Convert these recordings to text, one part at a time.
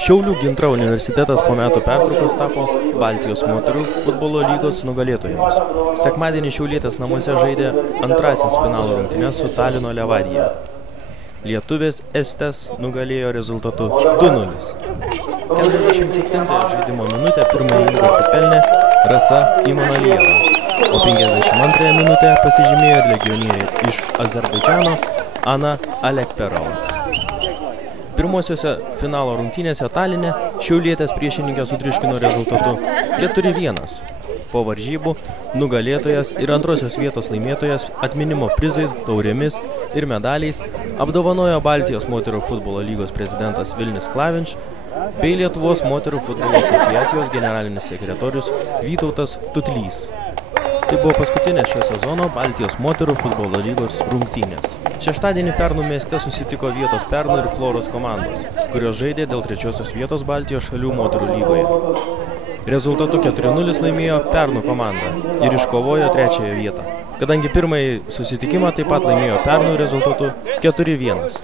Šiaulių Gintaro universitetas po metų pertraukos tapo Baltijos moterų futbolo lygos nugalėtojams. Sekmadienį šiaulietės namuose žaidė antrasis finalo rungtynes su Talino Levadija. Lietuvės Estes nugalėjo rezultatu 2-0. 47 žaidimo minutę pirmąjį įvartį pelnė Rasa Imanalieva, o 52 minutę pasižymėjo ir legionierė iš Azerbaidžano Ana Alekperova. Pirmosiose finalo rungtynėse Taline šiaulietės priešininkė sutriuškino rezultatu 4-1. Po varžybų nugalėtojas ir antrosios vietos laimėtojas atminimo prizais, taurėmis ir medaliais apdovanojo Baltijos moterų futbolo lygos prezidentas Vilnius Klavinš bei Lietuvos moterų futbolo asociacijos generalinis sekretorius Vytautas Tutlys. Tai buvo paskutinė šio sezono Baltijos moterų futbolo lygos rungtynės. Šeštadienį Pernų mieste susitiko vietos Pernų ir Floros komandos, kurios žaidė dėl trečiosios vietos Baltijos šalių moterų lygoje. Rezultatu 4-0 laimėjo Pernų komanda ir iškovojo trečiąją vietą, kadangi pirmąjį susitikimą taip pat laimėjo Pernų rezultatu 4-1.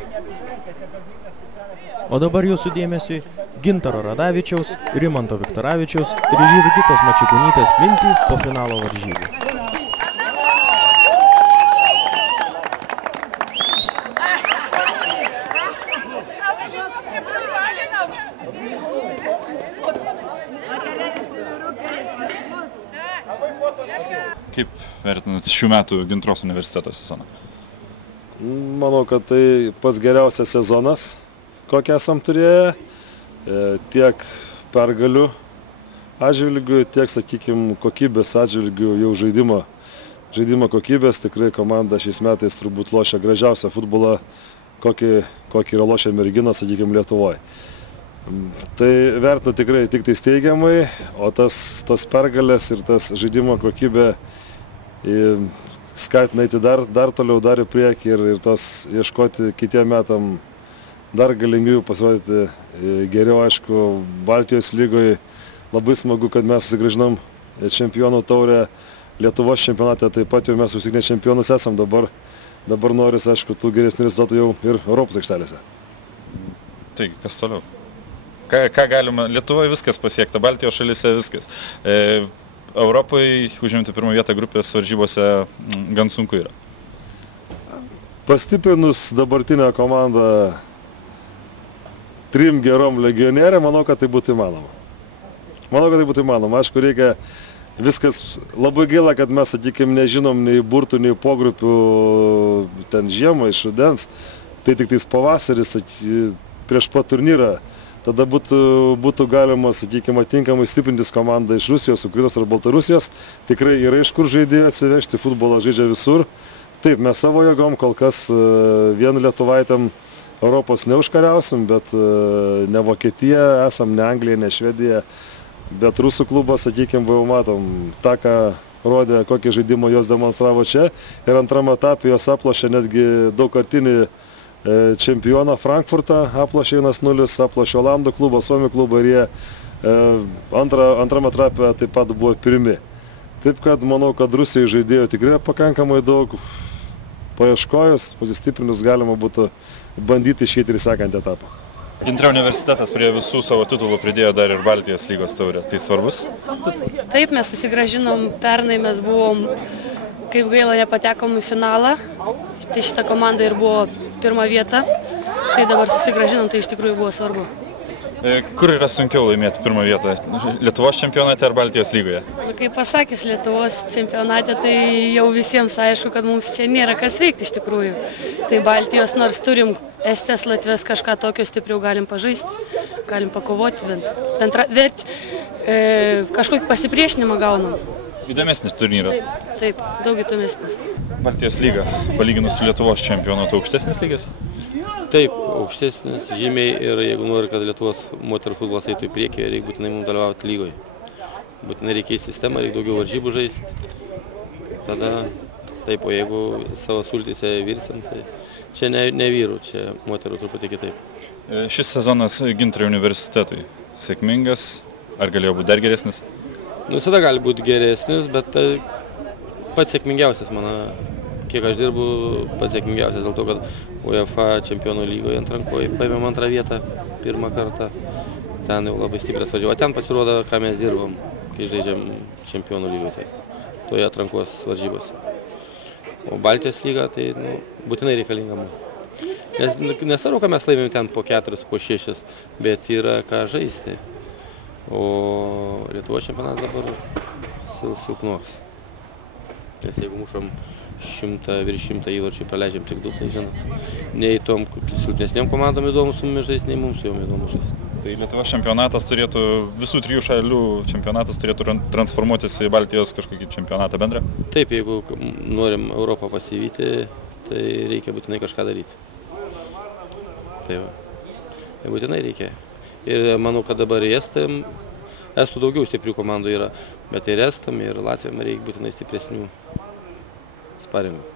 O dabar jūsų dėmesiui Gintaro Radavičiaus, Rimanto Viktoravičiaus ir Jurgitos Mačiukonytės mintys po finalo varžybų. Kaip vertinat šių metų Gintros universiteto sezoną? Manau, kad tai pats geriausias sezonas, kokį esam turėję. Tiek pergalių atžvilgių, tiek, sakykime, kokybės atžvilgių jau žaidimo kokybės. Tikrai komanda šiais metais turbūt lošia gražiausią futbolą, kokį yra lošia merginos, sakykime, Lietuvoje. Tai vertinu tikrai tik tai teigiamai, o tos pergalės ir tas žaidimo kokybė skatina eiti dar toliau, dar į priekį ir tos ieškoti kitiem metam dar galimybių pasirodyti geriau. Aišku, Baltijos lygoje labai smagu, kad mes susigrąžinom čempionų taurę. Lietuvos čempionate taip pat jau mes susigrąžinę čempionus esam. Dabar noris, aišku, tų geresnių rezultatų jau ir Europos aikštelėse. Taigi, kas toliau? Ką galima? Lietuvoje viskas pasiekta, Baltijos šalyse viskas. Europoje užimti pirmą vietą grupės varžybose gan sunku yra. Pastiprinus dabartinę komandą 3 gerom legionierėm, manau, kad tai būtų įmanoma. Aišku, reikia viskas labai gaila, kad mes, sakykime, nežinom nei burtų, nei pogrupių ten žiemą, iš rudens. Tai tik tais pavasaris prieš pat turnyrą. Tada būtų galima, sakykime, tinkamai stiprintis komandą iš Rusijos, Ukrainos ar Baltarusijos. Tikrai yra iš kur žaidėjų atsivežti, futbolą žaidžia visur. Taip, mes savo jėgom kol kas vienu lietuvaitėm Europos neužkariausim, bet ne Vokietija, esam ne Anglija, ne Švedija, bet rusų klubas, sakykime, jau matom tą, ką rodė, kokį žaidimą jos demonstravo čia. Ir antram etapui jos aplošė netgi daugkartinį čempioną Frankfurtą, aplošė 1-0, aplošė Olandų klubą, Suomių klubą ir jie antram etape taip pat buvo pirmi. Taip kad manau, kad Rusijai žaidėjo tikrai pakankamai daug. Paieškojus, pasistiprinus galima būtų bandyti išeiti ir sekantį etapą. Gintaro universitetas prie visų savo titulų pridėjo dar ir Baltijos lygos taurę. Tai svarbus? Taip, mes susigrąžinom, pernai mes buvom, kaip gaila, nepatekom į finalą. Tai šita komanda ir buvo pirma vieta. Tai dabar susigrąžinom, tai iš tikrųjų buvo svarbu. Kur yra sunkiau laimėti pirmą vietą? Lietuvos čempionate ar Baltijos lygoje? Kaip pasakęs, Lietuvos čempionate, tai jau visiems aišku, kad mums čia nėra kas veikti iš tikrųjų. Tai Baltijos, nors turim Estes, Latvės, kažką tokio stipriau galim pažaisti, galim pakovoti bent kažkokį pasipriešinimą gaunam. Įdomesnis turnyras? Taip, daug įdomesnis. Baltijos lyga, palyginus su Lietuvos čempionatu, aukštesnis lygas? Taip, aukštesnis žymiai ir jeigu nori, kad Lietuvos moterų futbolas eitų į priekį, reikia būtinai mums dalyvauti lygoje. Būtinai reikia į sistemą, reikia daugiau varžybų žaisti. Tada taip, o jeigu savo sultyse virsim, tai čia ne vyrų, čia moterų truputį kitaip. Šis sezonas Gintaro universitetui sėkmingas, ar galėjo būti dar geresnis? Visada gali būti geresnis, bet tai pats sėkmingiausias, mano, kiek aš dirbu, pats sėkmingiausias, dėl to, kad UEFA čempionų lygoje atrankoje paėmėm antrą vietą pirmą kartą. ten jau labai stiprias varžybos. O ten pasirodo, ką mes dirbam, kai žaidžiam čempionų lygoje, toje atrankos varžybose. O Baltijos lyga tai būtinai reikalinga mums. Nesvarbu, ką mes laimėm ten po 4, po 6, bet yra ką žaisti. O Lietuvos čempionatas dabar silpnoks. Nes jeigu mušam virš 100 įvarčių, praleidžiam tik 2, tai žinot, nei tom silpnesnėm komandom įdomu su mumis žaisti, nei mums jom įdomu žaisti. Tai Lietuvos čempionatas turėtų, visų 3 šalių čempionatas turėtų transformuotis į Baltijos kažkokį čempionatą bendrą? Taip, jeigu norim Europą pasivyti, tai reikia būtinai kažką daryti. Tai va, būtinai reikia. Ir manau, kad dabar estų daugiau stiprių komandų yra, bet ir estam, ir Latviam reikia būtinai stipresnių sparingų.